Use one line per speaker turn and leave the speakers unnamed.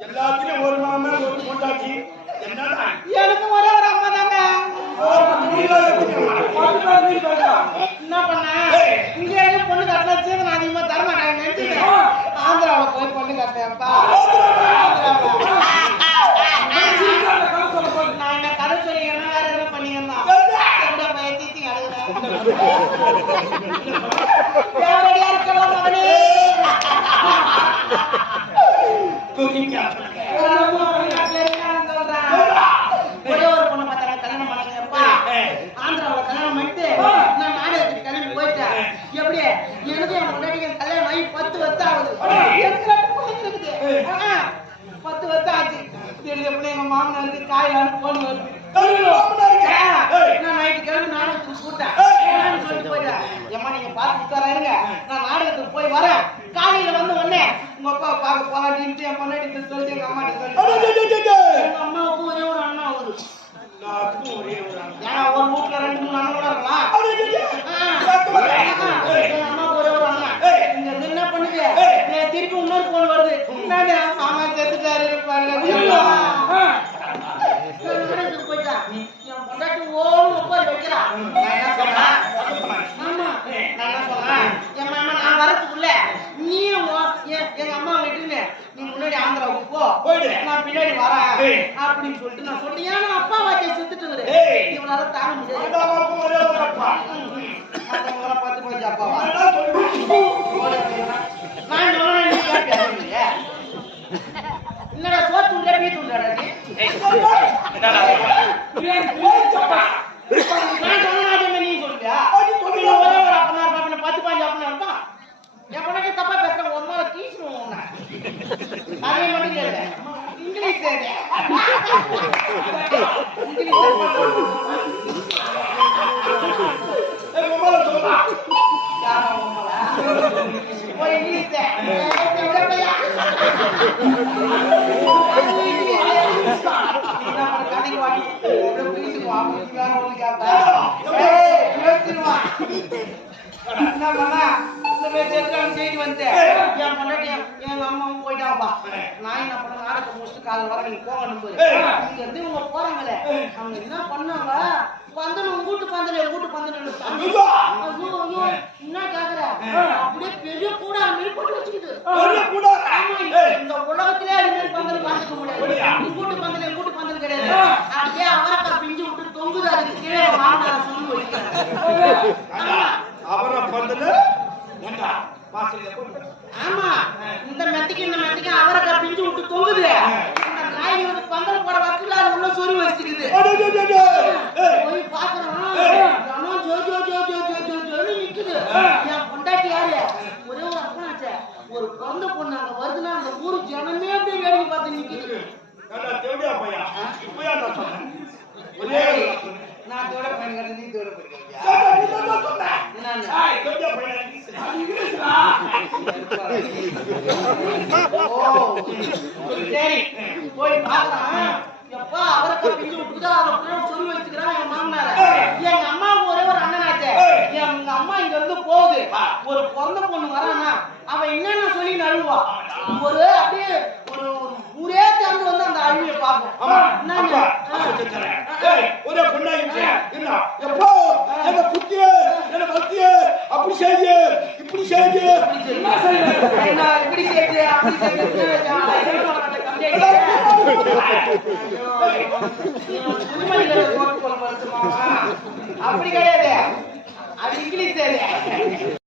எல்லாத்துலயும் ஒரு மாமன் ஒரு பொண்டாட்டி என்னடா
எனக்கு ஒரே ஒரு அம்மா தாங்க என்ன பண்ண? இங்க பொண்ணு சீக்கிரம் நான் அதிகமா தர மாட்டேன் நினைச்சுக்கிறேன் ஆந்திராவுல போய் பொண்ணு கட்டேன்ப்பா நான் என்ன கதை வேற எதுவும் பண்ணிக்கிறேன் எப்படியா பையன் தீத்தி அழுகுறேன் இருக்கலாம் மகனே
தூக்கிங்க.
ஒரு அம்மா பொண்ணு கட்டல இருக்கான்னு சொல்றேன் ஒரே ஒரு பொண்ணு பார்த்தாங்க கல்யாணம் பண்ணாங்கப்பா ஆந்திராவுல கல்யாணம் பண்ணிட்டு நான் நாடகத்துக்கு கிளம்பி போயிட்டேன் எப்படி எனக்கு என் முன்னாடி கல்யாணம் ஆகி பத்து வருஷம் ஆகுது எனக்கு ரெண்டு பிள்ளைங்க இருக்குது ஆ, பத்து வருஷம் ஆச்சு சரி எப்படி எங்க மாமனாருக்கு காயிலான்னு போன் வருது நாடகத்துக்கு கூட்டேன் சொல்லிட்டு போயிட்டேன் ஏம்மா நீங்க பார்த்து உட்கார இருங்க. நான் நாடகத்துக்கு போய் வரேன். காலையில வந்து உடனே உங்க அப்பா பார்க்க போறாடின்ட்டு என் பொண்ணாடி சொல்லிட்டு எங்க அம்மா. எங்க அம்மாவுக்கும் ஒரே ஒரு அண்ணா
ஒரே ஒரு ஆள்.
ஏன்னா ஒரு வீட்டுல ரெண்டு மூணு அண்ணன் கூட இருக்கலாம்.
அட, டே, டே.
எங்க அம்மா ஒரே ஒரு அண்ணா. இங்க என்ன பண்ணுது? திருப்பி இன்னொரு போன் வருது என்னடா மாமா செத்துட்டாரு பாருங்க. நான் நாடகத்துக்கு போயிட்டேன். என் பொண்டாட்டி நான் என்ன சொன்னேன்? மாமா, நான் என்ன சொன்னேன்? என் மாமா, நான் வரதுக்குள்ள எங்க அம்மா விட்டுன்னு நீ முன்னாடி ஆந்திராவுக்கு போ
போயிடு.
நான் பின்னாடி வரேன். அப்படின்னு சொல்லிட்டு நான் சொல்லிட்டு ஏன்னா அப்பா வாக்கிய செத்துட்டு. இவனால தாங்க முடியாது
அண்ணாவுக்கும் ஒரே ஒரு அப்பா.
மத்தவங்கள பார்த்து போய் அப்பாவா
அதான் சொல்லுவேன்.
நான் சொன்னேன் நீ கேட்பியா இல்லையா? என்னடா சோத்து உண்டா பீத்து உண்டாடா நீ நான் சொன்ன அதே மாதிரி நீ சொல்றியா நீ ஒரே ஒரு அப்பனா இருப்பா பின்ன பத்து பாஞ்சு அப்பனா இருப்பா என் பொண்ணுக்கு தப்பா பேசுற உன் அம்மாவை கீச்சுருவோம் உன்னை அதே மட்டும் கேளு இங்கிலீஷ் தெரியா இங்கிலீஷ்
ஏய், உமால சொல்லுடா.
யாரா உம்மளா போய் இங்கிலீஷ் எவ்வளவு பையா கதைக்கு வாங்கி பேசுக்கு வாங்கி வேற ஒண்ணு கேட்பா ஏய் பேசிடுவா என்ன பண்ணா இந்த மாதிரி செய்தி வந்து என் பொண்டாட்டி எங்க அம்மாவும் போயிட்டாப்பா நான் என்ன பண்ண நாடகத்தை முடிச்சுட்டு காலைல வர நீங்க போக நம்புது இங்க இருந்து இவங்க போறாங்களே. அவங்க என்ன பண்ணாங்க? பந்தல் உங்க வீட்டு பந்தல் எங்க வீட்டு
ஐயோ
என்ன கேக்குற? அப்படியே பெரிய கூட மாதிரி போட்டு
ஏய்,
இந்த உலகத்திலே அது மாதிரி பந்தல் பார்த்துக்க முடியாது. உங்க வீட்டு பந்தல் எங்க வீட்டு பந்தல் கிடையாது. அப்படியே அவரக்காய் பிஞ்சு விட்டு தொங்குது அதுக்கு கீழே மாமனார் சொல்லி வைக்கிறாங்க
அண்ணா, அவரை பந்தல ஏண்டா, வாசல்ல போட்டு.
ஆமா இந்த மெத்திக்கு இந்த மெத்திக்கு அவரக்காய் பிஞ்சு விட்டு தொங்குது இந்த நாய் வந்து பந்தல் போட வக்கீல சொறி வச்சிருக்குது போய். ஜனம் ஜோ ஜோ ஜோ ஜோ ஜோ ஜோ ஜோன்னு நிக்குது என் பொண்டாட்டி யாரு? ஒரே ஒரு அப்பனாச்சே ஒரு பிறந்த பொண்ணு அங்க வருதுன்னா அந்த ஊரு ஜனமே அப்படியே வேடிக்கை பார்த்து நிக்குது.
ஒரே.
நான் தோட பையன் நீ தோட. ஓ சரி. போய் பாக்குறான் எப்பா அவரக்காய் பிஞ்சு விட்டுதா அவன் பிள்ளை சொல்லி வச்சுக்கிறான் என் மாமனார? எங்க அம்மாவுக்கு ஒரே ஒரு அண்ணனாச்சே. எங்க அம்மா இங்க இருந்து போகுது ஒரு பிறந்த பொண்ணு வரானா அவன் என்னென்ன சொல்லி நழுவா ஒரு அப்படியே ஒரு ஊரே சேர்ந்து வந்து அந்த அழுவிய பார்க்கும்
ஒரே பொண்ணாயிடுச்சு. என்ன? எப்போ? என்னை குத்திய, என்னை வளர்த்திய, அப்படி செய்ய, இப்படி? என்ன
இப்படி செய்யுது, அப்படி கம்ப்ளைண்ட் அப்படி கிடையாது. அது இங்கிலீஷ்